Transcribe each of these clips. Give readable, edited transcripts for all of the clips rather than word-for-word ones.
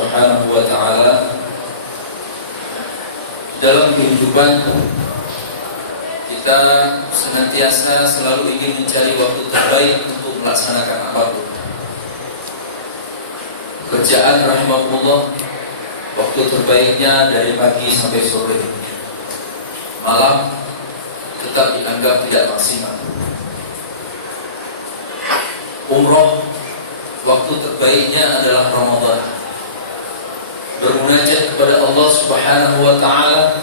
Subhanahu wa ta'ala, dalam kehidupan kita senantiasa selalu ingin mencari waktu terbaik untuk melaksanakan apapun. Kerjaan rahimahullah, waktu terbaiknya dari pagi sampai sore. Malam tetap dianggap tidak maksimal. Umroh, waktu terbaiknya adalah Ramadan. Bermunajat kepada Allah Subhanahu wa ta'ala,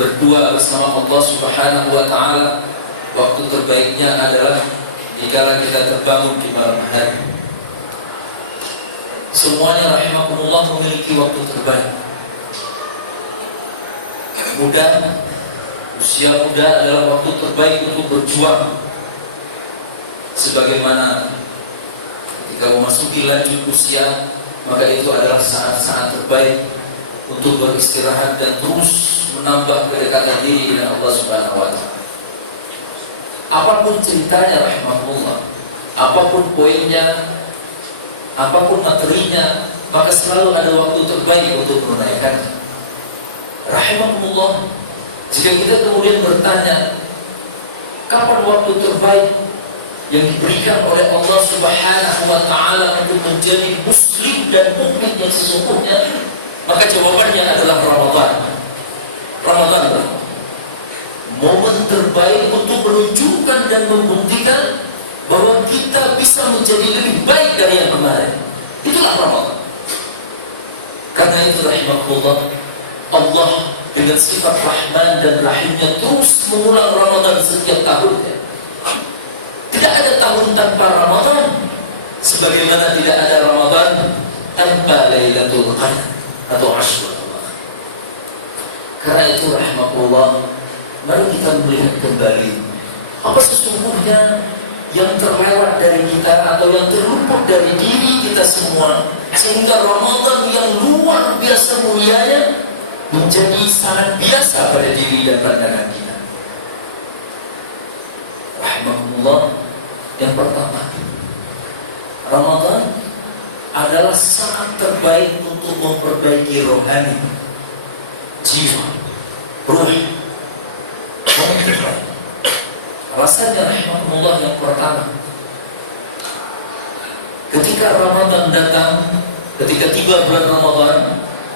berdua bersama Allah Subhanahu wa ta'ala, waktu terbaiknya adalah jika kita terbangun di malam hari. Semuanya rahimakumullah memiliki waktu terbaik. Usia muda adalah waktu terbaik untuk berjuang. Sebagaimana ketika memasuki lanjut usia, maka itu adalah saat-saat terbaik untuk beristirahat dan terus menambah kedekatan diri dengan Allah Subhanahu wa ta'ala. Apapun ceritanya rahimahullah, apapun poinnya, apapun materinya, maka selalu ada waktu terbaik untuk menunaikannya. Rahimahullah, jika kita kemudian bertanya, kapan waktu terbaik yang diberikan oleh Allah Subhanahu wa ta'ala untuk menjadi muslim dan mukmin yang sesungguhnya, maka jawabannya adalah Ramadan. Ramadan, momen terbaik untuk menunjukkan dan membuktikan bahwa kita bisa menjadi lebih baik dari yang kemarin. Itulah Ramadan. Karena itu rahimahullah, Allah dengan sifat Rahman dan Rahimnya terus mengulang Ramadan setiap tahunnya. Tidak ada tahun tanpa Ramadan, sebagaimana tidak ada Ramadan tanpa Lailatul Qadar atau Ashrul Awakhir. Karena itu rahmatullah, mari kita melihat kembali apa sesungguhnya yang terlewat dari kita atau yang terluput dari diri kita semua, sehingga Ramadan yang luar biasa mulianya menjadi sangat biasa pada diri dan pandangan kita. Rahmatullah. Yang pertama, Ramadan adalah saat terbaik untuk memperbaiki rohani, jiwa, ruh. Alasannya rahimahullah yang pertama, ketika Ramadan datang, ketika tiba bulan Ramadan,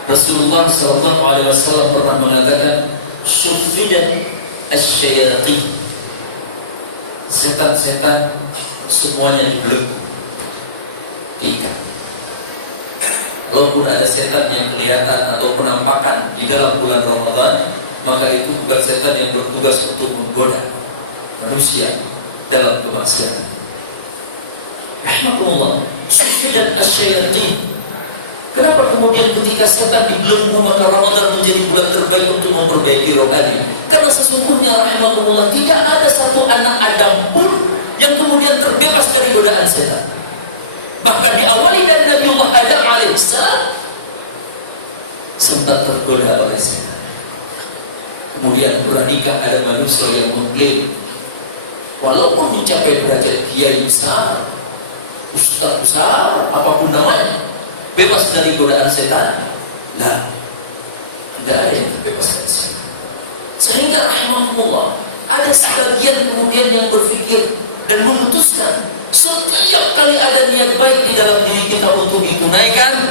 Rasulullah SAW pernah mengatakan, "Sufidat asy-syayatin." Setan-setan semuanya dibelenggu. Tiga. Walaupun ada setan yang kelihatan atau penampakan di dalam bulan Ramadan, maka itu bukan setan yang bertugas untuk menggoda manusia dalam kemaksiatan. Rahmatullah, sufidat asy-syayatin. Kenapa kemudian ketika setan dibelenggu maka Ramadan menjadi bulan terbaik untuk memperbaiki rohani? Karena sesungguhnya rahmatullah, tidak ada satu anak Adam pun yang kemudian terbebas dari godaan setan. Bahkan diawali dari Nabiullah Adam alaihissalam sempat tergoda oleh setan. Kemudian beranikah ada manusia yang mengklaim, walaupun mencapai derajat kiai besar, ustaz besar, apapun namanya, bebas dari godaan setan? Nah, tidak ada yang terbebas dari setan. Sehingga rahimahullah, ada sebagian kemudian yang berpikir dan memutuskan setiap kali ada niat baik di dalam diri kita untuk ditunaikan,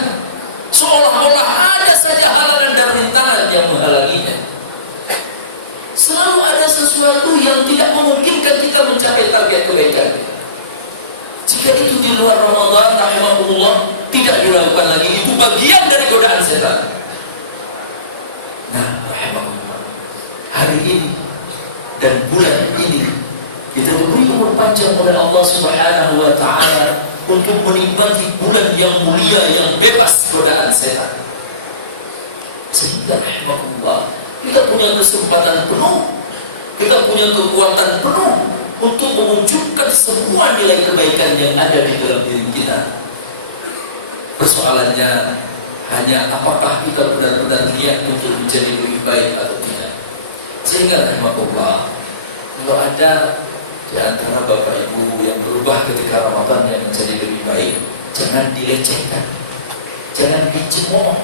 seolah-olah ada saja halangan dan rintangan yang menghalanginya. Selalu ada sesuatu yang tidak memungkinkan kita mencapai target kebaikan. Jika itu di luar Ramadan, rahimahullah, tidak dilakukan lagi, itu bagian dari godaan setan. Nah, rahimahullah, hari ini dan bulan ini kita diberi umur panjang oleh Allah Subhanahu wa ta'ala untuk menikmati bulan yang mulia yang bebas godaan setan. Sehingga rahimahullah, kita punya kesempatan penuh, kita punya kekuatan penuh untuk mewujudkan semua nilai kebaikan yang ada di dalam diri kita. Persoalannya hanya apakah kita benar-benar niat untuk menjadi lebih baik atau tidak. Sehingga rahimahullah, kalau ada di antara bapak ibu yang berubah ketika Ramadan yang menjadi lebih baik, jangan dilecehkan, jangan dicemooh.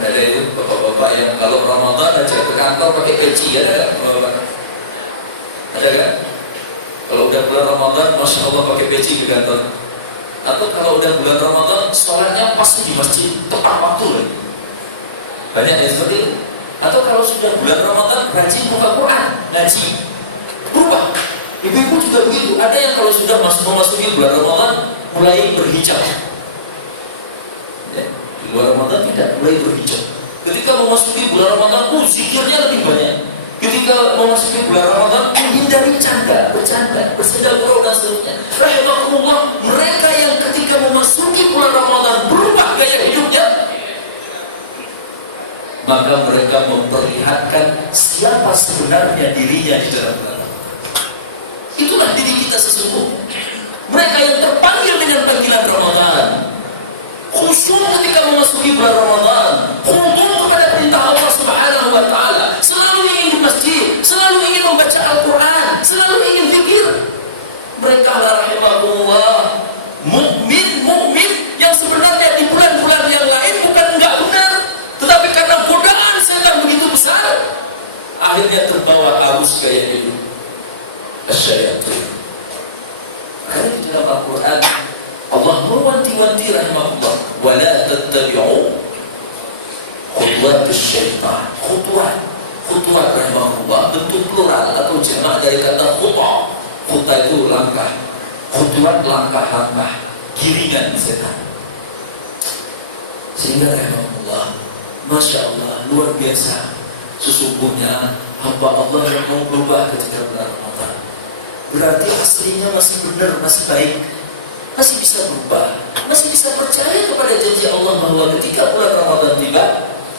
Ada itu bapak-bapak yang kalau Ramadan aja ke kantor pakai peci, ada nggak bapak? Ada kan? Kalau udah bulan Ramadan, masya Allah pakai peci ke kantor. Atau kalau udah bulan Ramadan, sholatnya pasti di masjid tepat waktu lagi. Banyak yang seperti itu. Atau kalau sudah bulan Ramadan, rajin buka Quran, ngaji. Berubah. Ibu-ibu juga begitu. Ada yang kalau sudah memasuki bulan Ramadan, mulai berhijab. Ya, di luar Ramadan tidak, mulai berhijab. Ketika memasuki bulan Ramadan, zikirnya lebih banyak. Ketika memasuki bulan Ramadan, menghindari bercanda, gurau dan seterusnya. Rahimahumullah, mereka yang ketika memasuki bulan Ramadan berubah gaya hidupnya, maka mereka memperlihatkan siapa sebenarnya dirinya di dalam bulan Ramadan. Itulah diri kita sesungguhnya. Mereka yang terpanggil dengan panggilan Ramadan, khusyuk ketika memasuki bulan Ramadan, khudu kepada perintah Allah Subhanahu wa Ta'ala, selalu ingin di masjid, selalu ingin membaca Al-Quran, selalu ingin zikir. Mereka rahimahullah mukmin yang sebenarnya di bulan-bulan yang lain bukan enggak benar, tetapi karena godaan setan begitu besar, akhirnya terbawa arus gaya hidup syaitan. Karena di dalam Al-Quran Allah mewanti-wanti rahimahullah, wala tattabi'u khutuwatus syaitan. Khutuwat rahimahullah bentuk plural atau jamak dari kata khutwa. Khutwa itu langkah, khutuwat langkah-langkah, giringan setan. Sehingga rahimahullah, masya Allah, luar biasa. Sesungguhnya hamba Allah yang mau berubah ketika bulan Ramadan, berarti aslinya masih benar, masih baik, masih bisa berubah, masih bisa percaya kepada janji Allah bahwa ketika bulan Ramadan tiba,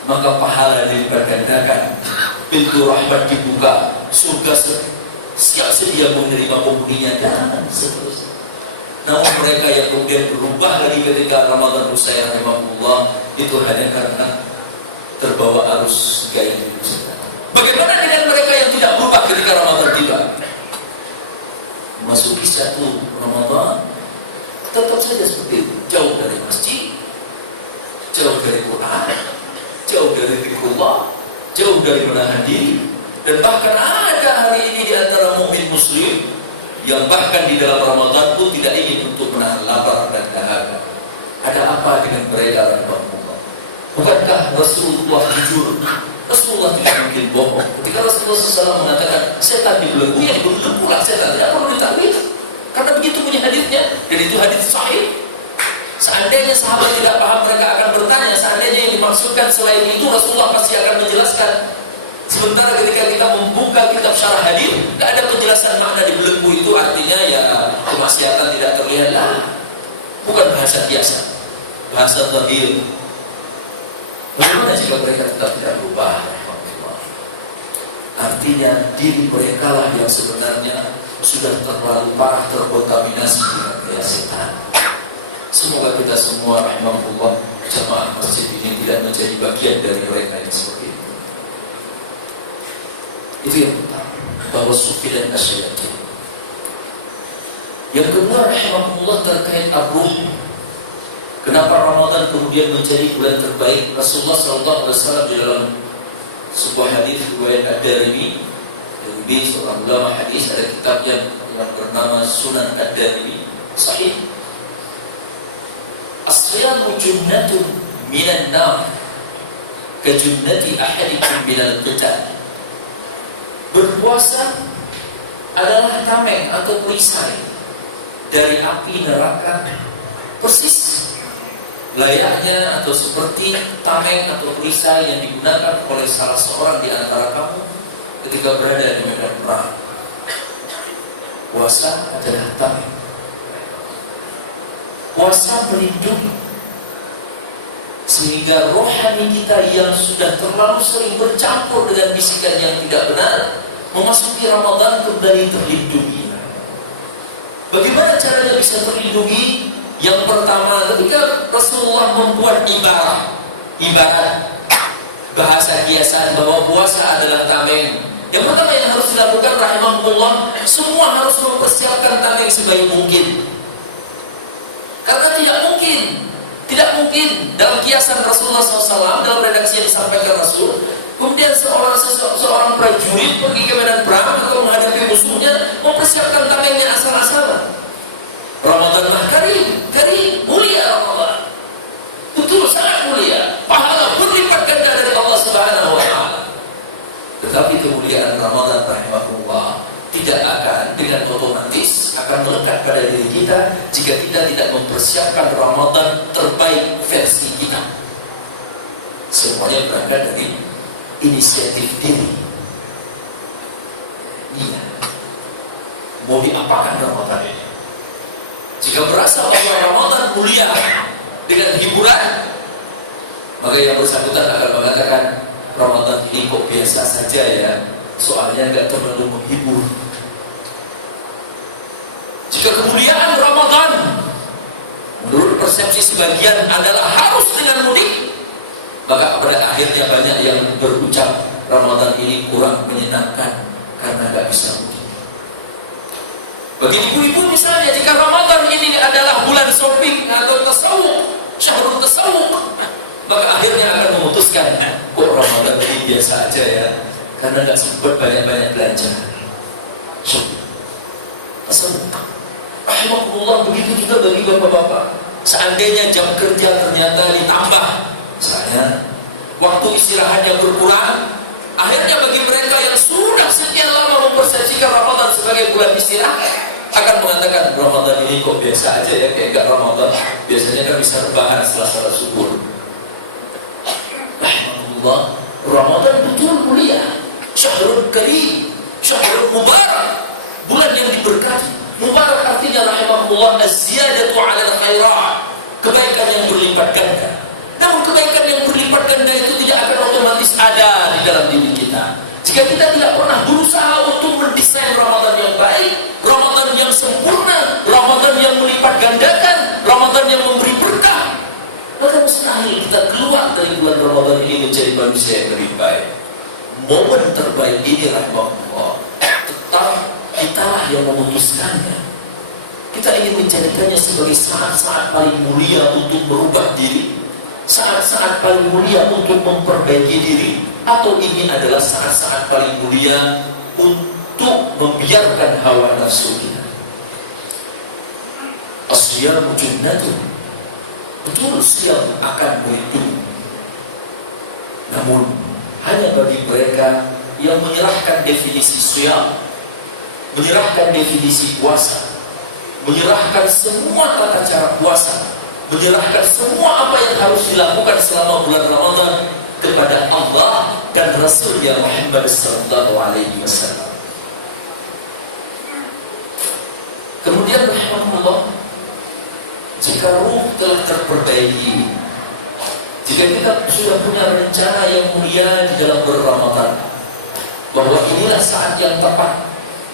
maka pahala dilipat gandakan, pintu rahmat dibuka, surga siap sedia menerima penghuninya, dan seterusnya. Namun mereka yang kemudian berubah lagi ketika Ramadan usai rahimahullah, itu hanya karena terbawa arus gaya hidup setan. Bagaimana dengan mereka yang tidak berubah ketika Ramadan tiba? Masuki satu Ramadan, tetap saja seperti itu, jauh dari masjid, jauh dari Quran, jauh dari zikrullah, jauh dari menahan diri. Dan bahkan ada hari ini di antara mukmin muslim yang bahkan di dalam Ramadan pun tidak ingin untuk menahan lapar dan dahaga. Ada apa dengan mereka rahimahullah? Bukankah Rasulullah jujur? Rasulullah tidak mungkin bohong. Ketika Rasulullah SAW mengatakan setan dibelenggu, ya dibelenggu pula setan, tidak perlu ditakwil. Karena begitu punya hadisnya, dan itu hadis sahih. Seandainya sahabat tidak paham, mereka akan bertanya. Seandainya yang dimaksudkan selain itu, Rasulullah pasti akan menjelaskan. Sementara ketika kita membuka kitab syarah hadis, tidak ada penjelasan makna dibelenggu itu artinya ya kemaksiatan tidak terlihat lah. Bukan bahasa biasa, bahasa zahir. Bagaimana jika mereka tetap tidak berubah? Artinya diri mereka lah yang sebenarnya sudah terlalu parah terkontaminasi dengan gaya setan. Semoga kita semua rahimahullah jamaah masjid ini tidak menjadi bagian dari mereka yang seperti itu. Itu yang pertama, bahwa sufi dan asyaitan. Yang kedua rahimahullah terkait abruh. Kenapa Ramadan kemudian menjadi bulan terbaik? Rasulullah SAW di dalam sebuah hadis riwayat Ad-Darimi, seorang ulama hadis, ada kitab yang bernama Sunan Ad-Darimi, sahih. As-siyamu junnatun minan nar, ka junnati ahadikum minal qital. Berpuasa adalah tameng atau perisai dari api neraka, persis layaknya atau seperti tameng atau perisai yang digunakan oleh salah seorang di antara kamu ketika berada di medan perang. Puasa adalah tameng. Puasa melindungi sehingga rohani kita yang sudah terlalu sering bercampur dengan bisikan yang tidak benar, memasuki Ramadan kembali terlindungi. Bagaimana caranya bisa terlindungi? Yang pertama, ketika Rasulullah membuat ibarat bahasa kiasan bahwa puasa adalah tameng, yang pertama yang harus dilakukan rahimahullah, semua harus mempersiapkan tameng sebaik mungkin. Karena tidak mungkin Tidak mungkin dalam kiasan Rasulullah SAW, dalam redaksi yang disampaikan Rasul, kemudian seorang prajurit pergi ke medan perang atau menghadapi musuhnya, mempersiapkan tamengnya asal-asalan. Ramadanlah karim, mulia Ramadan. Betul, sangat mulia. Pahala berlipat ganda dari Allah Subhanahu wa Ta'ala. Tetapi kemuliaan Ramadan rahimahullah tidak akan dengan otomatis akan melekat pada diri kita jika kita tidak mempersiapkan Ramadan terbaik versi kita. Semuanya berangkat dari inisiatif diri. Iya. Mau diapakan Ramadan ini? Jika merasa bahwa Ramadan mulia dengan hiburan, maka yang bersangkutan akan mengatakan Ramadan ini kok biasa saja ya, soalnya nggak terlalu menghibur. Jika kemuliaan Ramadan menurut persepsi sebagian adalah harus dengan mudik, maka pada akhirnya banyak yang berucap Ramadan ini kurang menyenangkan karena nggak bisa mudik. Bagi ibu-ibu misalnya, jika Ramadan ini adalah bulan shopping atau tasawuf, syahrul tasawuf, maka akhirnya akan memutuskan, kok Ramadan ini biasa aja ya, karena nggak sempat banyak-banyak belanja. Tasawuf. Rahimahullah, begitu juga bagi bapak-bapak. Seandainya jam kerja ternyata ditambah, misalnya waktu istirahatnya berkurang, akhirnya bagi mereka yang sudah sekian lama mempersepsikan Ramadan sebagai bulan istirahat, akan mengatakan Ramadan ini kok biasa aja ya, kayak gak Ramadan. Biasanya kan bisa rebahan setelah salat subuh. Alhamdulillah, Ramadan betul mulia, syahrul karim, syahrul mubarak, bulan yang diberkati. Mubarak artinya rahimahullah az-ziyadatu 'ala al-khairat, kebaikan yang berlipat ganda. Namun kebaikan yang berlipat ganda itu tidak akan otomatis ada di dalam diri kita jika kita tidak pernah berusaha untuk mendesain Ramadan yang baik, Ramadan yang sempurna, Ramadan yang melipat gandakan, Ramadan yang memberi berkah. Maka mustahil kita keluar dari bulan Ramadan ini menjadi manusia yang lebih baik. Momen terbaik ini rahimahullah tetap kitalah yang memutuskannya. Kita ingin menjadikannya sebagai saat-saat paling mulia untuk merubah diri, saat-saat paling mulia untuk memperbaiki diri, atau ini adalah saat-saat paling mulia untuk membiarkan hawa nafsu kita. As-siyamu junnatun. Betul, siam akan melindungi. Namun hanya bagi mereka yang menyerahkan definisi siam, menyerahkan definisi puasa, menyerahkan semua tata cara puasa, menyerahkan semua apa yang harus dilakukan selama bulan Ramadan kepada Allah dan Rasulnya Muhammad sallallahu alaihi wasallam. Kemudian rahimahullah, jika ruh telah terperbaiki, jika kita sudah punya rencana yang mulia di dalam bulan Ramadan, bahwa inilah saat yang tepat,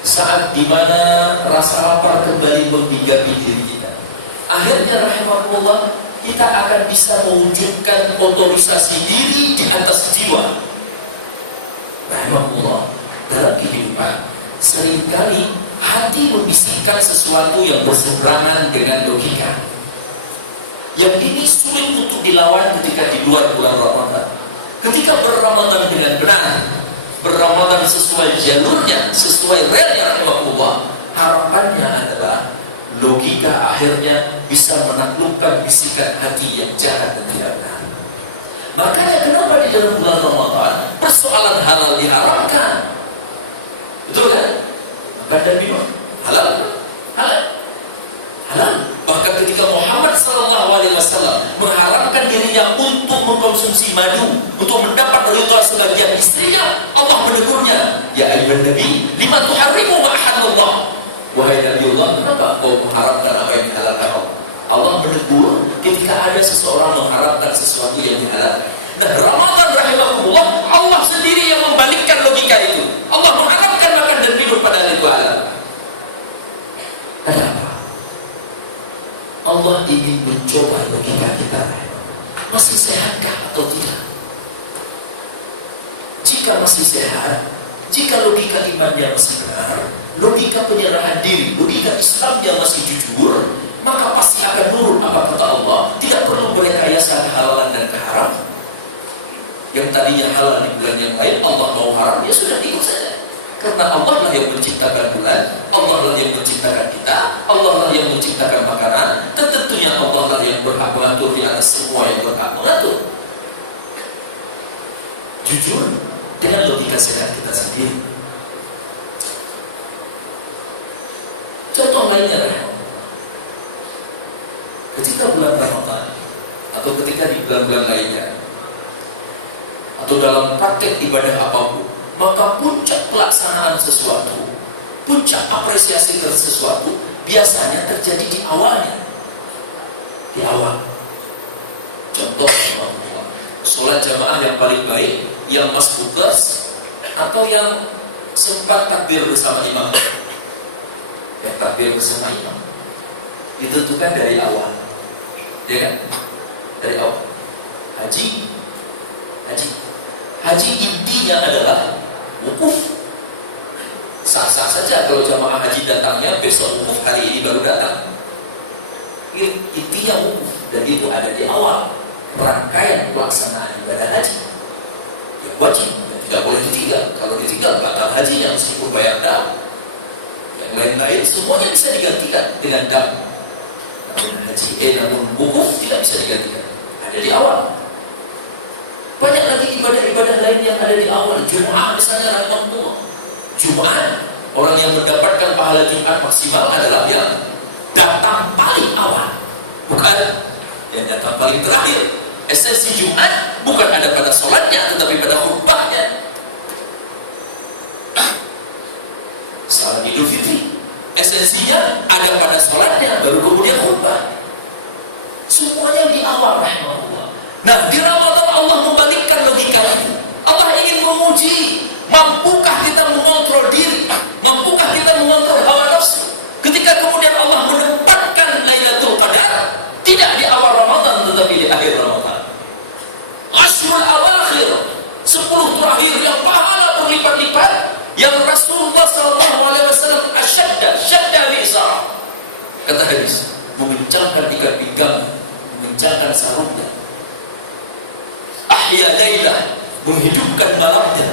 saat di mana rasa lapar kembali menghijabi diri kita, akhirnya rahimahullah kita akan bisa mewujudkan otorisasi diri di atas jiwa. Rahimahullah, dalam kehidupan seringkali hati membisikkan sesuatu yang berseberangan dengan logika. Yang ini sulit untuk dilawan ketika di luar bulan Ramadan. Ketika berramadan dengan benar, berramadan sesuai jalurnya, sesuai relnya rahimahullah, harapannya adalah logika akhirnya bisa menaklukkan bisikan hati yang jahat dan tidak benar. Makanya kenapa di dalam bulan Ramadan persoalan halal diharamkan? Betul kan? Makan dan minum halal, halal, halal. Bahkan ketika Muhammad SAW mengharamkan dirinya untuk mengkonsumsi madu, untuk mendapat ridha sebagian istrinya, Allah menegurnya, ya ayyuhan nabi, lima tuharrimu ma ahallallah. Wahai Nabi Allah, kenapa kau mengharapkan apa yang dihalalkan Allah? Allah menegur ketika ada seseorang mengharapkan sesuatu yang dihalalkan. Nah, Ramadan rahimahullah, Allah sendiri yang membalikkan logika itu. Allah mengharapkan makan dan minum pada hari itu halal. Kenapa? Allah ingin mencoba logika kita. Masih sehatkah atau tidak? Jika masih sehat, jika logika imannya masih benar, logika penyerahan diri, logika Islam yang masih jujur, maka pasti akan nurut apa kata Allah. Tidak perlu merekayasa kehalalan dan keharaman. Yang tadinya halal di bulan yang lain, Allah mau haram, ya sudah ikut saja. Karena Allah lah yang menciptakan bulan, Allah lah yang menciptakan kita, Allah lah yang menciptakan makanan, dan tentunya Allah lah yang berhak mengatur di atas semua yang berhak mengatur. Jujur dengan logika sehat kita sendiri. Contoh lainnya, ketika bulan Ramadan atau ketika di bulan-bulan lainnya, atau dalam praktek ibadah apapun, maka puncak pelaksanaan sesuatu, puncak apresiasi ke sesuatu biasanya terjadi di awalnya. Di awal. Contoh, sholat jamaah yang paling baik, yang masbukas, atau yang sempat takbir bersama imam. Yang takbir bersama imam ditentukan dari awal, ya kan? Dari awal. Haji intinya adalah wukuf. Sah-sah saja kalau jamaah haji datangnya besok wukuf, hari ini baru datang. Intinya wukuf, dan itu ada di awal rangkaian pelaksanaan ibadah haji. Ya wajib, tidak boleh ditinggal. Kalau ditinggal batal hajinya meskipun bayar dam. Yang lain-lain semuanya bisa digantikan dengan dam. Namun wukuf tidak bisa digantikan. Ada di awal. Banyak lagi ibadah-ibadah lain yang ada di awal. Jumat misalnya, rahmatullah. Jumat, orang yang mendapatkan pahala Jumat maksimal adalah yang datang paling awal, bukan yang datang paling terakhir. Esensi Jumat bukan ada pada sholatnya, tetapi pada khutbahnya. Salat Idul Fitri, esensinya ada pada sholatnya, baru kemudian khutbah. Semuanya di awal, rahmatullah. Nah, di Ramadan Allah membalikkan logika itu. Allah ingin menguji, mampukah kita mengontrol diri, mampukah kita mengontrol hawa nafsu. Ketika kemudian Allah menempatkan Lailatul Qadar tidak di awal Ramadan tetapi di akhir Ramadan. Ashrul awakhir, 10 terakhir yang pahala berlipat-lipat, yang Rasulullah SAW syadda mi'zar. Kata hadis, mengencangkan ikat pinggang, mengencangkan sarungnya. Ahya lailah, menghidupkan malamnya.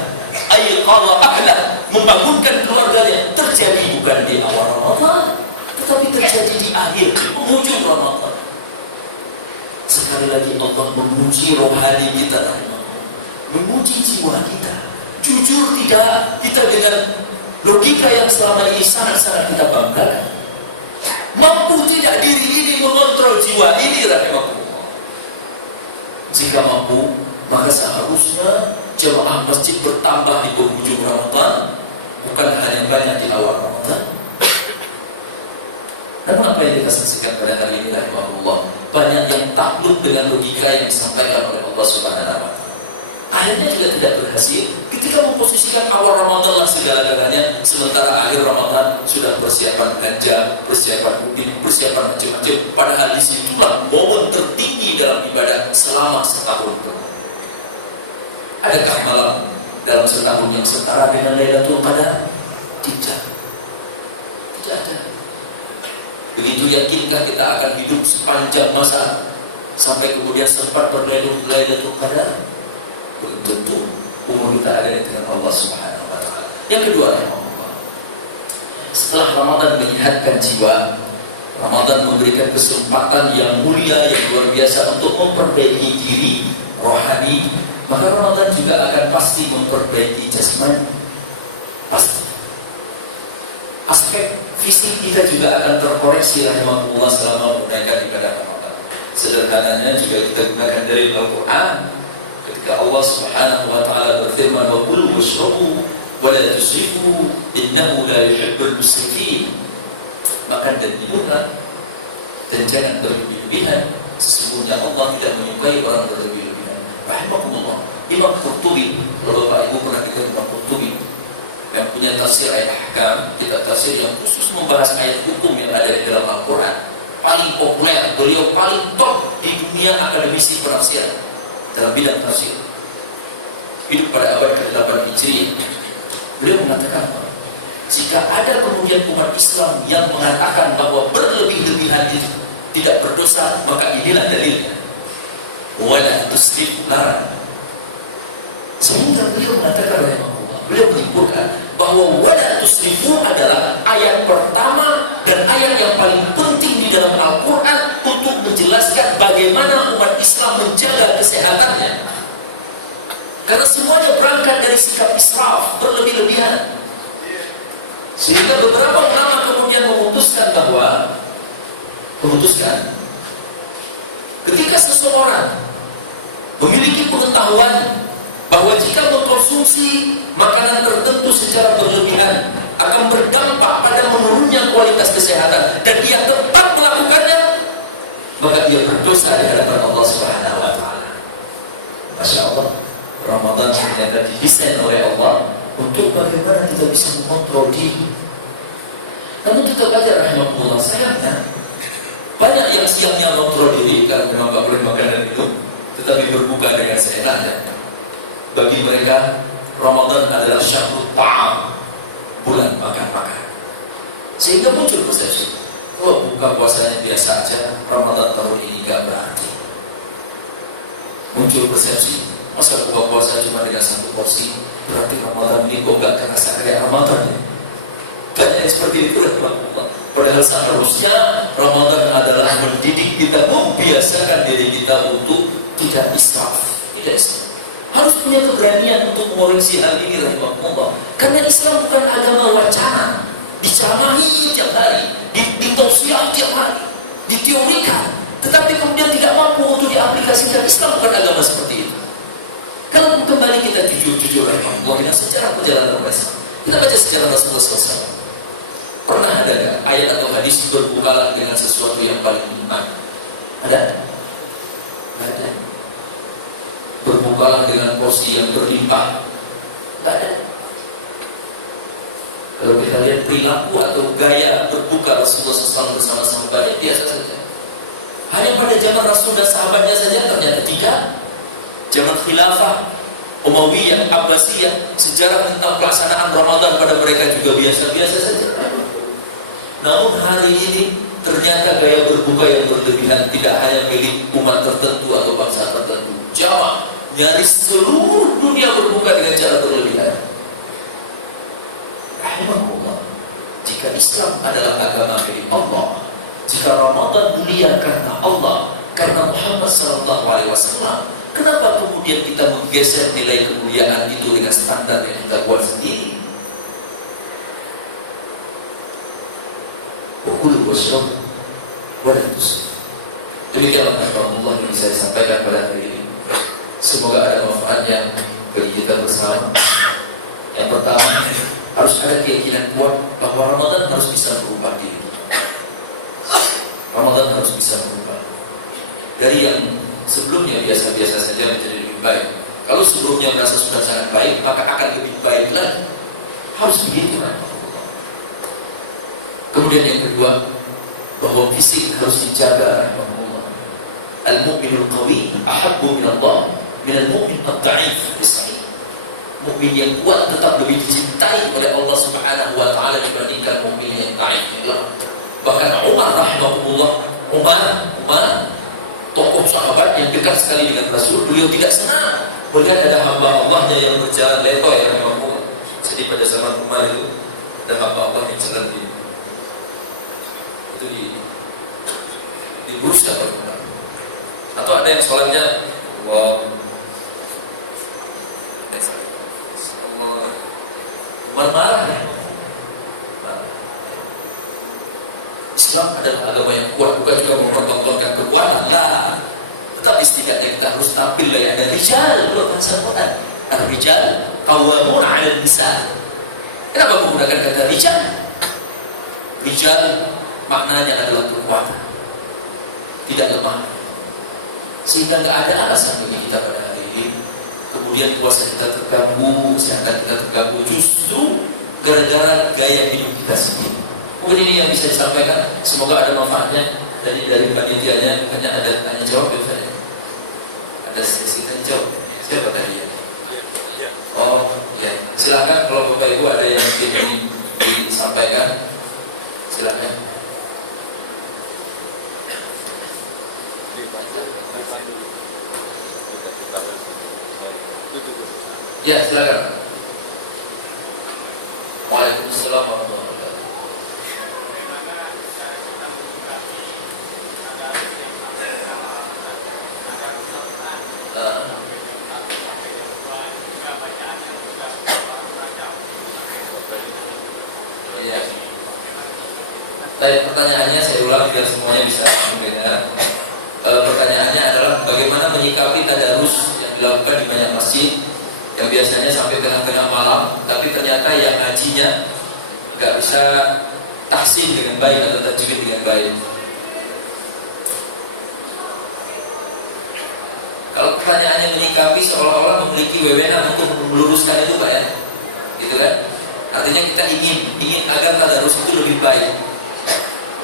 Ayqadha ahlah, membangunkan keluarganya. Terjadi bukan di awal Ramadan, tetapi terjadi di akhir, penghujung Ramadan. Sekali lagi Allah menguji rohani kita, menguji jiwa kita. Jujur tidak, kita dengan logika yang selama ini sangat-sangat kita banggakan, mampu tidak diri ini mengontrol jiwa ini, rahimahullah. Jika mampu, maka seharusnya jemaah masjid bertambah di penghujung Ramadan, bukan hanya banyak di awal Ramadan. Namun apa yang kita saksikan pada hari ini, rahimahullah, banyak yang takluk dengan logika yang disampaikan oleh Allah Subhanahu wa Ta'ala. Akhirnya juga tidak berhasil ketika memposisikan awal Ramadan lah segala-galanya, sementara akhir Ramadan sudah persiapan belanja, persiapan mudik, persiapan macam-macam. Padahal di situlah momen tertinggi dalam ibadah selama setahun. Adakah malam dalam setahun yang setara dengan Lailatul Qadar? Tidak. Tidak ada. Begitu yakinkah kita akan hidup sepanjang masa sampai kemudian sempat berLailatul Qadar? Belum tentu. Umur kita ada di tangan Allah Subhanahu wa Ta'ala. Yang kedua, setelah Ramadan menyehatkan jiwa, Ramadan memberikan kesempatan yang mulia, yang luar biasa untuk memperbaiki diri rohani, maka Ramadan juga akan pasti memperbaiki jasmani. Pasti. Aspek fisik kita juga akan terkoreksi, rahimahullah, selama menunaikan ibadah Ramadan. Sederhananya juga kita gunakan dari Al-Quran. Ketika Allah Subhanahu wa Ta'ala berfirman, wa kulu washrabu wa la tusrifu innahu la yuhibbul musrifin. Makan dan minumlah dan jangan berlebih-lebihan, sesungguhnya Allah tidak menyukai orang berlebih-lebihan. Rahimakumullah. Imam Qurtubi, kalau Bapak Ibu pernah kita Imam Qurtubi yang punya tafsir ayat ahkam, kitab tafsir yang khusus membahas ayat hukum yang ada di dalam Al-Quran, paling populer, beliau paling top di dunia akademisi penafsiran dalam bidang tafsir. Hidup pada abad ke-8 Hijriah. Beliau mengatakan, jika ada kemudian umat Islam yang mengatakan bahwa berlebih-lebihan itu tidak berdosa, maka inilah dalilnya. Wala tusrifu, larang. Sehingga beliau mengatakan rahimahullah, beliau menyimpulkan bahwa wala tusrifu adalah ayat pertama dan ayat yang paling penting di dalam Al-Quran untuk menjelaskan bagaimana umat Islam menjaga kesehatannya. Karena semuanya berangkat dari sikap israf, berlebih-lebihan. Sehingga beberapa ulama kemudian memutuskan ketika seseorang memiliki pengetahuan bahwa jika mengkonsumsi makanan tertentu secara berlebihan akan berdampak pada menurunnya kualitas kesehatan dan dia tetap melakukannya, maka dia berdosa di hadapan Allah Subhanahu wa taala. Masya Allah, Ramadan ternyata didesain oleh Allah untuk bagaimana kita bisa mengontrol diri. Namun kita baca rahimahullah, sayangnya banyak yang siangnya mengontrol diri karena memang tak boleh makan dan minum, tetapi berbuka dengan seenaknya. Bagi mereka Ramadan adalah syahrul ta'am, bulan makan-makan. Sehingga muncul persepsi, kalau buka puasanya biasa aja, Ramadan tahun ini gak berarti. Muncul persepsi, masa buka puasa cuma dengan 1 porsi, berarti Ramadan ini kok gak terasa kayak Ramadan ya? Banyak yang seperti itu rahimahullah. Padahal seharusnya Ramadan adalah mendidik kita, membiasakan diri kita untuk tidak israf, tidak israf. Harus punya keberanian untuk mengoreksi hal ini rahimahullah. Karena Islam bukan agama wacana, dicamai tiap hari, ditausiah tiap hari, diteorikan, tetapi kemudian tidak mampu untuk diaplikasikan. Islam bukan agama seperti itu. Kalau kembali kita jujur-jujur rahimahullah dengan sejarah perjalanan umat Islam, kita baca sejarah Rasulullah SAW. Pernah ada gak ayat atau hadis berbukalah dengan sesuatu yang paling nikmat? Ada? Tidak ada. Berbukalah dengan porsi yang berlimpah? Tidak ada. Kalau kita lihat perilaku atau gaya berbuka Rasulullah SAW bersama sahabatnya biasa saja. Hanya pada zaman Rasul dan sahabatnya saja ternyata 3. Zaman khilafah Umayyah, Abbasiyah, sejarah tentang pelaksanaan Ramadan pada mereka juga biasa-biasa saja. Namun hari ini ternyata gaya berbuka yang berlebihan tidak hanya milik umat tertentu atau bangsa tertentu. Jamaah, nyaris seluruh dunia berbuka dengan cara berlebihan. Rahimahullah, jika Islam adalah agama milik Allah, jika Ramadan mulia karena Allah, karena Muhammad SAW, kenapa kemudian kita menggeser nilai kemuliaan itu dengan standar yang kita buat sendiri? Wakulu wasyrab walatus. Demikianlah rahmatullah yang bisa disampaikan pada hari ini. Semoga ada manfaatnya bagi kita bersama. Yang pertama, harus ada keyakinan kuat bahwa Ramadan harus bisa berubah diri. Ramadan harus bisa berubah dari yang sebelumnya biasa-biasa saja menjadi lebih baik. Kalau sebelumnya merasa sudah sangat baik, maka akan lebih baik lagi. Harus begitu kan? Kemudian yang kedua, bahwa fisik harus dijaga rahimahullah. Al-mu'minul qawi ahabbu min Allah min al-mu'min ad-da'if. Mukmin yang kuat tetap lebih dicintai oleh Allah Subhanahu wa taala dibandingkan mukmin yang dhaif. Bahkan Umar rahimahullah, Umar tokoh sahabat yang dekat sekali dengan Rasul, beliau tidak senang melihat ada hamba Allahnya yang berjalan letoy rahimahullah. Jadi pada zaman Umar itu ada hamba Allah yang jalan diluruskan oleh Umar. Atau ada yang sholatnya Umar marah ya. Islam adalah agama yang kuat, bukan juga mempertontonkan kekuatan lah. Tetapi setidaknya kita harus tampil ya. Ada rijal, kalau bahasa Quran, ar-rijal qawwamun 'ala an-nisa. Kenapa menggunakan kata rijal? Rijal maknanya adalah kekuatan, tidak lemah. Sehingga nggak ada alasan bagi kita pada hari ini kemudian puasa kita terganggu, kesehatan kita terganggu, justru gara-gara gaya hidup kita sendiri. Mungkin ini yang bisa disampaikan. Semoga ada manfaatnya. Dari panitianya hanya ada tanya jawab ya saya. Ada sesi tanya jawab. Siapa tadi ya? Oh ya, silakan kalau Bapak Ibu ada yang ingin disampaikan, silakan. Ya, silakan. Waalaikumsalam warahmatullahi wabarakatuh. Iya. Tapi pertanyaannya saya ulang biar semuanya bisa mendengar. Pertanyaannya adalah bagaimana menyikapi tadarus yang dilakukan di banyak masjid yang biasanya sampai tengah-tengah malam, tapi ternyata yang ngajinya nggak bisa tahsin dengan baik atau tajwid dengan baik. Kalau pertanyaannya menyikapi seolah-olah memiliki wewenang untuk meluruskan itu Pak ya, gitu kan? Artinya kita ingin agar tadarus itu lebih baik.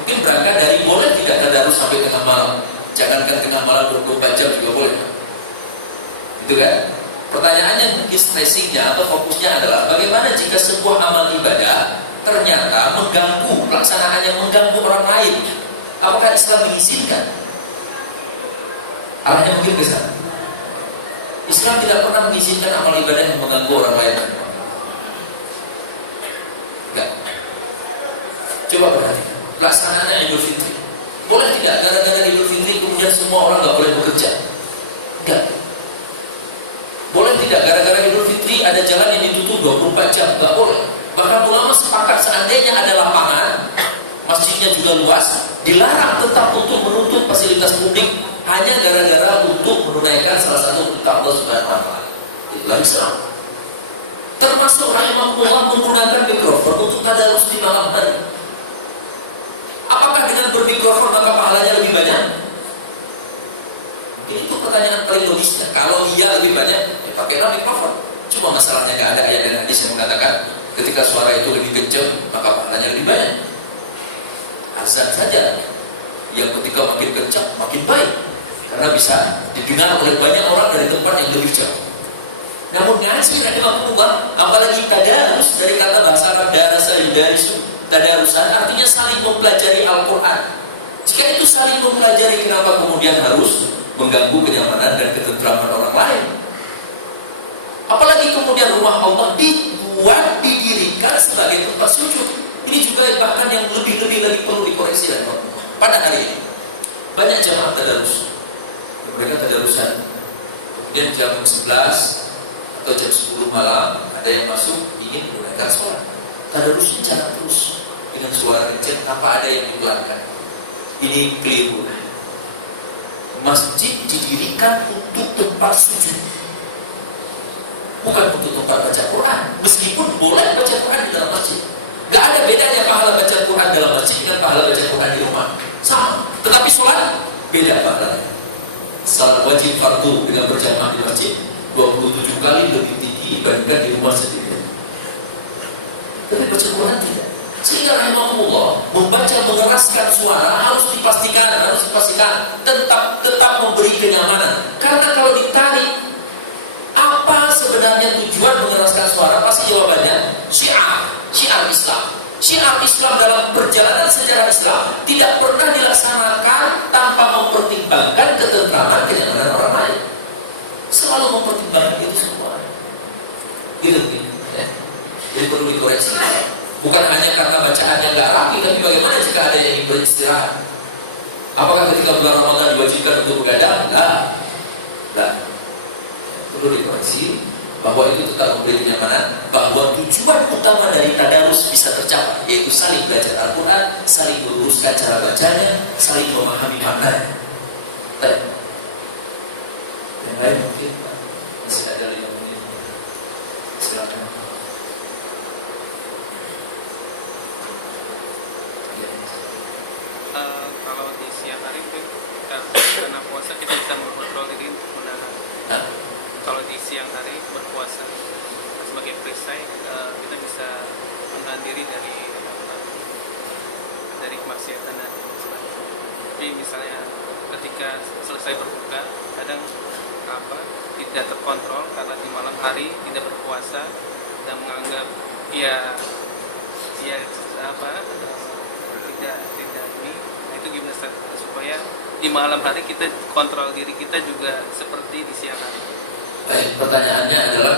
Mungkin berangkat dari boleh tidak tadarus sampai tengah malam. Jangankan tengah malam 24 jam juga boleh. Gitu kan? Pertanyaannya mungkin stressingnya atau fokusnya adalah bagaimana jika sebuah amal ibadah ternyata mengganggu pelaksanaannya, mengganggu orang lain. Apakah Islam mengizinkan? Arahnya mungkin ke sana. Islam tidak pernah mengizinkan amal ibadah yang mengganggu orang lain. Enggak. Coba perhatikan. Pelaksanaannya Idul Fitri. Boleh tidak gara-gara Idul Fitri kemudian semua orang nggak boleh bekerja? Enggak. Boleh tidak gara-gara Idul Fitri ada jalan yang ditutup 24 jam? Enggak boleh. Bahkan ulama sepakat seandainya ada lapangan, masjidnya juga luas, dilarang tetap untuk menutup fasilitas publik hanya gara-gara untuk menunaikan salah satu perintah Allah Subhanahu wa taala. Itulah Islam. Termasuk rahimahullah menggunakan mikrofon untuk tadarus di malam hari. Apakah dengan bermikrofon maka pahalanya lebih banyak? Itu pertanyaan paling logisnya. Kalau iya lebih banyak, ya pakailah mikrofon. Cuma masalahnya nggak ada ayat dan hadis yang mengatakan ketika suara itu lebih kencang maka pahalanya lebih banyak. Azan saja yang ketika makin kencang makin baik, karena bisa didengar oleh banyak orang dari tempat yang lebih jauh. Namun ngaji rahimahullah, apalagi tadarus dari kata bahasa Arab darasa yudarisu, tadarusan artinya saling mempelajari Al-Quran. Jika itu saling mempelajari, kenapa kemudian harus mengganggu kenyamanan dan ketentraman orang lain? Apalagi kemudian rumah Allah dibuat, didirikan sebagai tempat sujud. Ini juga bahkan yang lebih-lebih lagi perlu dikoreksi dan pada hari ini banyak jamaah tadarus. Mereka tadarusan, kemudian jam 11 atau jam 10 malam ada yang masuk ingin menunaikan sholat. Tadarusnya jalan terus dengan suara kencang, tanpa ada yang dipelankan. Ini keliru. Masjid didirikan untuk tempat sujud, bukan untuk tempat baca Quran. Meskipun boleh baca Quran di dalam masjid, gak ada bedanya pahala baca Quran dalam masjid dengan pahala baca Quran di rumah, sama. Tetapi sholat beda pahalanya. Salat wajib fardu dengan berjamaah di masjid 27 kali lebih tinggi dibandingkan di rumah sendiri. Tapi baca Quran tidak. Sehingga rahimahullah membaca mengeraskan suara harus dipastikan tetap memberi kenyamanan. Karena kalau ditarik, apa sebenarnya tujuan mengeraskan suara? Pasti jawabannya syiar Islam. Syiar Islam dalam perjalanan sejarah Islam tidak pernah dilaksanakan tanpa mempertimbangkan ketentraman kenyamanan orang lain. Selalu mempertimbangkan itu semua. Gitu ya. Jadi perlu dikoreksi. Bukan hanya karena bacaannya nggak rapi, tapi bagaimana jika ada yang ingin beristirahat? Apakah ketika bulan Ramadan diwajibkan untuk begadang? Enggak. Perlu dikoreksi bahwa itu tetap memberi kenyamanan, bahwa tujuan utama dari tadarus bisa tercapai, yaitu saling belajar Al-Quran, saling meluruskan cara bacanya, saling memahami maknanya. Baik. Yang lain mungkin masih ada 5 menit. Silakan. Kalau di siang hari itu karena puasa kita bisa mengontrol diri untuk menahan. Kalau di siang hari berpuasa sebagai perisai, kita bisa menahan diri dari kemaksiatan dan sebagainya. Jadi misalnya ketika selesai berbuka, kadang tidak terkontrol karena di malam hari tidak berpuasa dan menganggap tidak ini. Nah, itu gimana supaya di malam hari kita kontrol diri kita juga seperti di siang hari. Baik, pertanyaannya adalah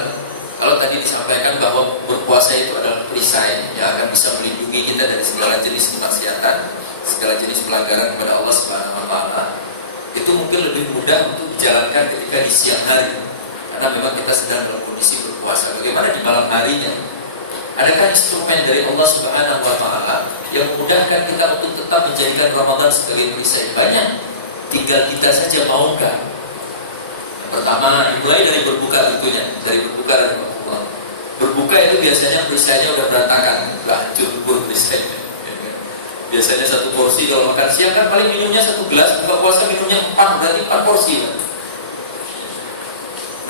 tadi disampaikan bahwa berpuasa itu adalah perisai yang akan bisa melindungi kita dari segala jenis kemaksiatan, segala jenis pelanggaran kepada Allah Subhanahu wa taala. Itu mungkin lebih mudah untuk dijalankan ketika di siang hari, karena memang kita sedang dalam kondisi berpuasa. Bagaimana di malam harinya? Adakah instrumen dari Allah Subhanahu wa taala yang memudahkan kita untuk tetap menjadikan Ramadan sebagai perisai? Banyak, tinggal kita saja mau enggak. Pertama, mulai dari berbuka tentunya, dari berbuka dan berbuka. Berbuka itu biasanya perisainya udah berantakan, hancur perisainya. Biasanya satu porsi, kalau makan siang kan paling minumnya 1 gelas, buka puasa minumnya 4, berarti 4 porsi.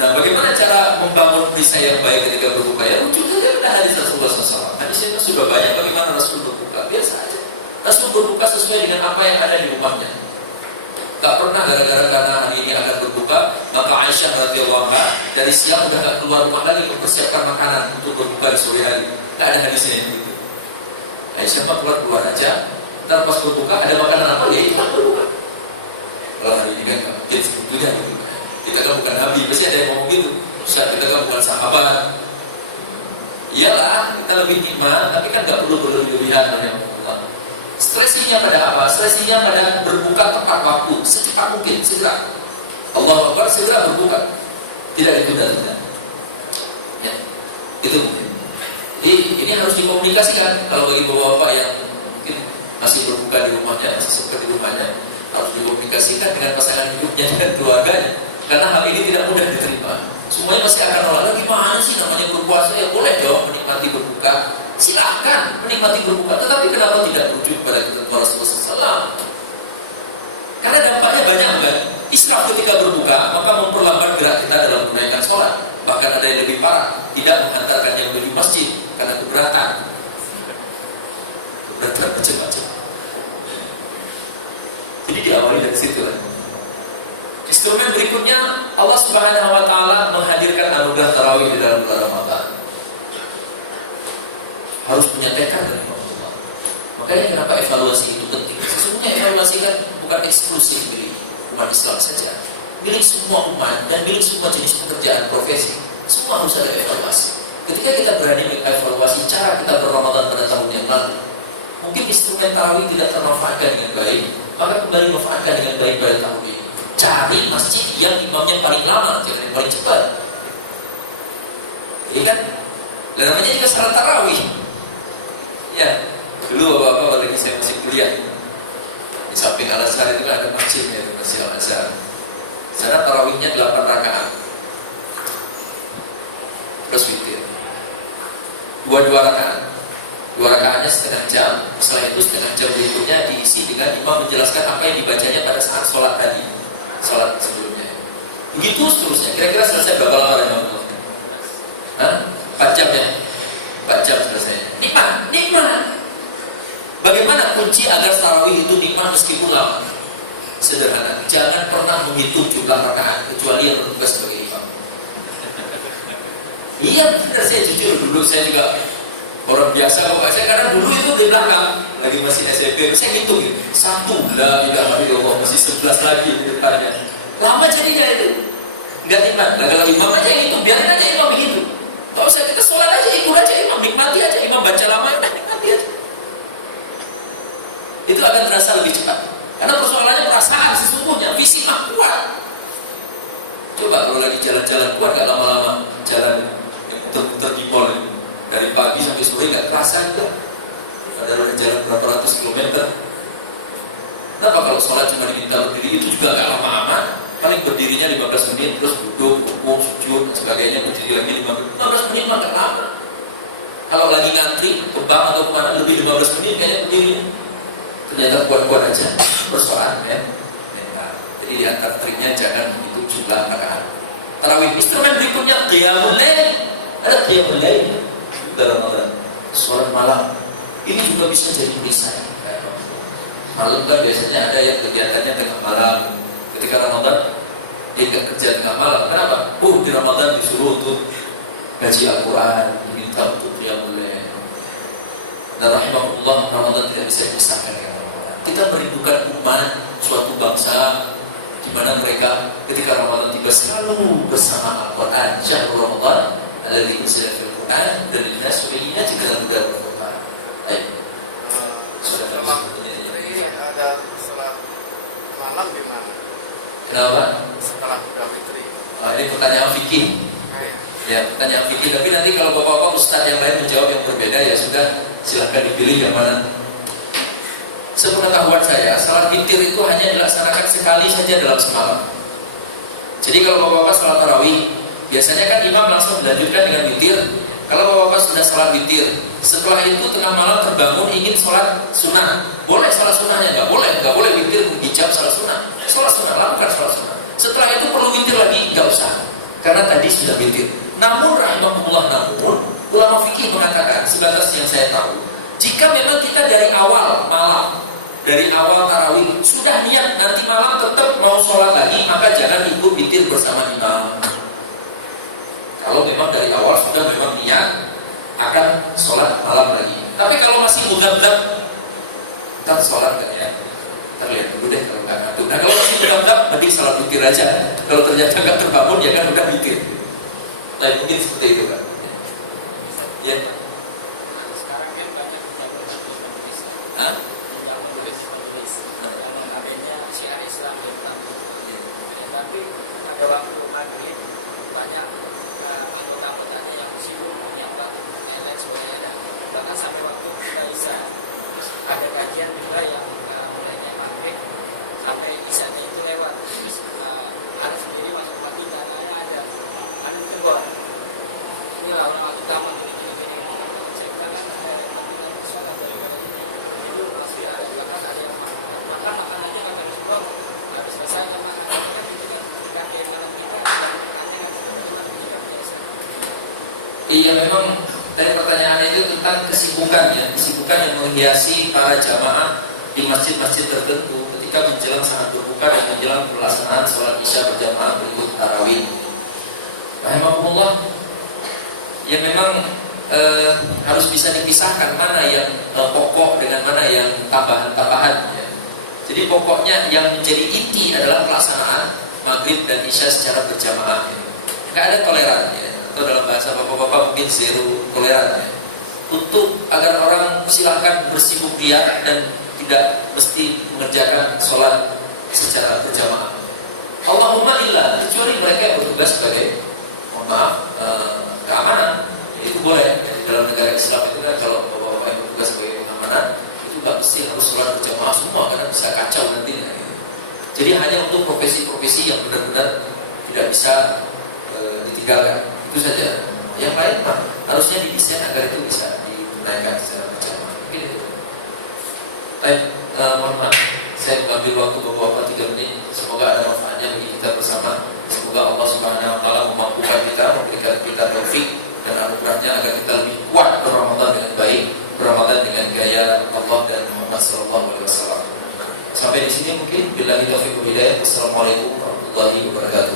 Nah, bagaimana cara membangun perisai yang baik ketika berbuka? Ya, lucu saja pada hadis Rasulullah SAW. Hadisnya sudah banyak bagaimana Rasul berbuka. Biasa aja. Rasul berbuka sesuai dengan apa yang ada di rumahnya. Gak pernah gara-gara karena hari ini akan berbuka, maka Aisyah radhiyallahu anha dari siang udah gak keluar rumah lagi mempersiapkan makanan untuk berbuka di sore hari. Gak ada hadisnya yang begitu. Aisyah keluar aja. Ntar pas berbuka ada makanan apa ya kita berbuka. Kalau hari ini kan mungkin sebetulnya kita kan bukan nabi, pasti ada yang ngomong gitu. Kita kan bukan sahabat. Iyalah kita lebih nikmat, tapi kan gak perlu berlebihan yang Allah. Stresinya pada apa? Stresinya pada berbuka tepat waktu, secepat mungkin, segera. Allahu Akbar, segera berbuka. Tidak ditunda-tunda. Ya, itu mungkin. Jadi ini harus dikomunikasikan. Kalau bagi bapak-bapak yang mungkin masih berbuka di rumahnya, masih sempat di rumahnya, harus dikomunikasikan dengan pasangan hidupnya dan keluarganya. Karena hal ini tidak mudah diterima. Semuanya pasti akan nolak. Gimana sih namanya berpuasa? Ya boleh dong menikmati berbuka. Silahkan menikmati berbuka, tetapi kenapa tidak merujuk kepada ketentuan Rasulullah SAW? Karena dampaknya banyak kan? Israf ketika berbuka, maka memperlambat gerak kita dalam menunaikan sholat. Bahkan ada yang lebih parah, tidak mengantarkannya menuju masjid karena keberatan macam-macam. Jadi diawali dari situ lah. Instrumen berikutnya, Allah Subhanahu wa taala menghadirkan anugerah tarawih di dalam bulan Ramadan. Harus punya tekad dari Allah. Makanya kenapa evaluasi itu penting? Sesungguhnya evaluasi kan bukan eksklusif milik umat Islam saja, milik semua umat dan milik semua jenis pekerjaan profesi. Semua harus ada evaluasi. Ketika kita berani mengevaluasi cara kita berRamadan pada tahun yang lalu, mungkin instrumen tarawih tidak termanfaatkan dengan baik, maka kembali manfaatkan dengan baik pada tahun ini. Cari masjid yang imamnya paling lama, jangan yang paling cepat. Ini kan, dan namanya juga salat tarawih. Ya, dulu bapak-bapak lagi saya masih kuliah di samping Al-Azhar itu kan ada masjidnya, itu Masjid Al-Azhar. Sana tarawihnya 8 rakaat plus witir, 2 rakaat. 2 rakaatnya setengah jam. Setelah itu setengah jam berikutnya diisi dengan imam menjelaskan apa yang dibacanya pada saat sholat tadi, sholat sebelumnya. Begitu seterusnya. Kira-kira selesai berapa lama ya? 4 jam ya? 4 jam selesai. Nikmat. Bagaimana kunci agar tarawih itu nikmat meskipun lama? Sederhana. Jangan pernah menghitung jumlah rakaat kecuali yang bertugas sebagai imam. Iya, benar, saya jujur dulu saya juga orang biasa kok. Saya karena dulu itu di belakang lagi masih SMP, saya hitung gitu. 1 lah, tidak lagi Allah masih 11 lagi di depannya. Lama jadi kayak itu. Enggak nikmat. Kalau imam aja yang hitung, biarin aja imam begitu. Kalau saya kita sholat aja, ikut aja imam, nikmati aja imam baca lama, udah nikmati aja. Itu akan terasa lebih cepat. Karena persoalannya perasaan sesungguhnya, fisik mah kuat. Coba kalau lagi jalan-jalan kuat, gak lama-lama jalan yang muter-muter di mall dari pagi sampai sore gak terasa juga. Padahal jalan berapa ratus kilometer. Kenapa kalau sholat cuma diminta berdiri itu juga gak lama-lama? Paling berdirinya 15 menit, terus duduk, rukuk, sujud, dan sebagainya, berdiri lagi 15 menit mah gak lama. Kalau lagi ngantri ke bank atau kemana lebih 15 menit kayaknya berdirinya. Ternyata kuat-kuat aja persoalan ya. Jadi di antara triknya jangan menghitung jumlah rakaat. Tarawih instrumen berikutnya qiyamul lail. Ada qiyamul lail dalam Ramadan. Salat malam. Ini juga bisa jadi perisai. Malam kan biasanya ada yang kegiatannya tengah malam. Ketika Ramadan dia nggak kerja tengah malam. Kenapa? Di Ramadan disuruh untuk ngaji Al-Quran, diminta untuk qiyamul lail. Dan rahimahullah Ramadan tidak bisa dipisahkan dengan Ramadan. Kita merindukan umat suatu bangsa di mana mereka ketika Ramadan tiba selalu bersama Al-Quran. Syahrul Ramadan alladzi unzila fil Qur'an dan linnas bayyinatin minal huda wal furqan. Ini ada salat malam di mana? Kenapa? Setelah Idul Fitri. Ini pertanyaan fikih. Ya, pertanyaan fikih. Tapi nanti kalau bapak-bapak ustadz yang lain menjawab yang berbeda, ya sudah, silahkan dipilih yang mana. Sepengetahuan saya, salat witir itu hanya dilaksanakan sekali saja dalam semalam. Jadi kalau bapak-bapak salat tarawih, biasanya kan imam langsung dilanjutkan dengan witir. Kalau bapak-bapak sudah salat witir, setelah itu tengah malam terbangun ingin salat sunnah, boleh salat sunnahnya? Nggak boleh witir hijab salat sunnah. Salat sunnah, lakukan salat sunnah. Setelah itu perlu witir lagi, nggak usah, karena tadi sudah witir. Namun rahimahullah, ulama fikih mengatakan, sebatas yang saya tahu, jika memang kita dari awal malam, dari awal tarawih sudah niat nanti malam tetap mau sholat lagi, maka jangan ikut witir bersama imam. Kalau memang dari awal sudah memang niat akan sholat malam lagi. Tapi kalau masih mugab-gab, kita sholat nggak ya? Terlihat dulu deh kalau nggak ngantuk. Nah kalau masih mugab-gab, berarti salat witir aja. Kalau ternyata nggak terbangun, ya kan udah witir. Nah mungkin seperti itu kan. Ya. Sekarang kan banyak menulis. Hah? Menulis. Adanya syiar Islam di depan. Tapi pada waktu maghrib banyak anggota-anggotanya yang sibuk menyapa dan lain sebagainya. Bahkan sampai waktu kita Isya ada kajian juga yang mulainya maghrib sampai Isyanya itu lewat. Ada sendiri masuk pagi dan ada tegur. Inilah ulama utama gini. Saya katakan ada yang melakukan sholat dari itu pasti ada yang makan aja kata Rasulullah habis selesai sama kakek malam Iya memang dari pertanyaan itu tentang kesibukan ya, kesibukan yang menghiasi para jamaah di masjid-masjid tertentu ketika menjelang saat berbuka dan menjelang pelaksanaan sholat isya berjamaah berikut tarawih. Rahimahullah, ya memang harus bisa dipisahkan mana yang pokok dengan mana yang tambahan-tambahan. Ya. Jadi pokoknya yang menjadi inti adalah pelaksanaan maghrib dan isya secara berjamaah. Ya. Nggak ada toleran. Ya. Atau dalam bahasa bapak-bapak mungkin zero toleran. Ya. Untuk agar orang silahkan bersibuk dia dan tidak mesti mengerjakan sholat secara berjamaah. Allahumma illa kecuali mereka yang bertugas sebagai keamanan, itu boleh. Dalam negara Islam itu kan kalau bapak-bapak yang bertugas sebagai pengamanan itu nggak mesti harus sholat berjamaah semua karena bisa kacau nantinya. Jadi hanya untuk profesi-profesi yang benar-benar tidak bisa ditinggalkan, itu saja. Yang lain mah harusnya didesain agar itu bisa ditunaikan secara berjamaah. Gitu. Baik, mohon maaf, saya mengambil waktu bapak-bapak 3 menit. Semoga ada manfaatnya bagi kita bersama. Semoga Allah Subhanahu wa taala memampukan kita, memberikan kita taufik dan anugerahnya agar kita lebih kuat berRamadan dengan baik, berRamadan dengan gaya Allah dan Muhammad sallallahu alaihi wasallam. Sampai di sini mungkin billahi taufiq wal hidayah. Wassalamualaikum warahmatullahi wabarakatuh.